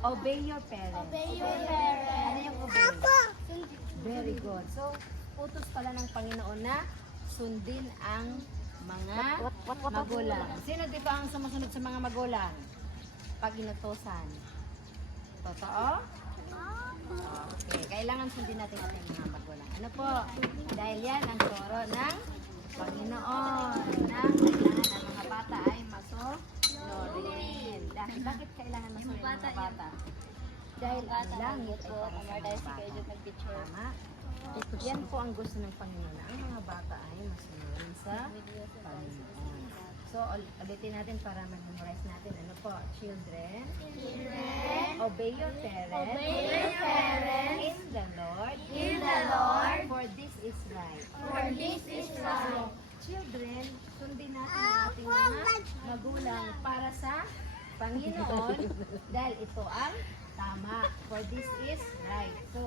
Obey your parents. Obey your parents. Ano yung obey? Very good. So, utos pala ng Panginoon na sundin ang mga magulang. Sino di ba ang sumusunod sa mga magulang? Pag inutosan. Totoo? Okay, kailangan sundin natin ating mga magulang. Ano po? Dahil yan ang turo ng Panginoon na kailangan ang mga bata ay masunurin. Dahil bakit kailangan masunurin ang mga bata? Dahil ang langit ay para sa mga bata. Tama? Yan po ang gusto ng Panginoon na ang mga bata ay masunurin sa Panginoon. So, ulitin natin para mag-memorize natin. Ano po? Children, obey your parents. Obey your parents. In the Lord. In the Lord. For this is right. For this is right. Children, sundin natin ang ating mga magulang para sa Panginoon dahil ito ang tama. For this is right. So,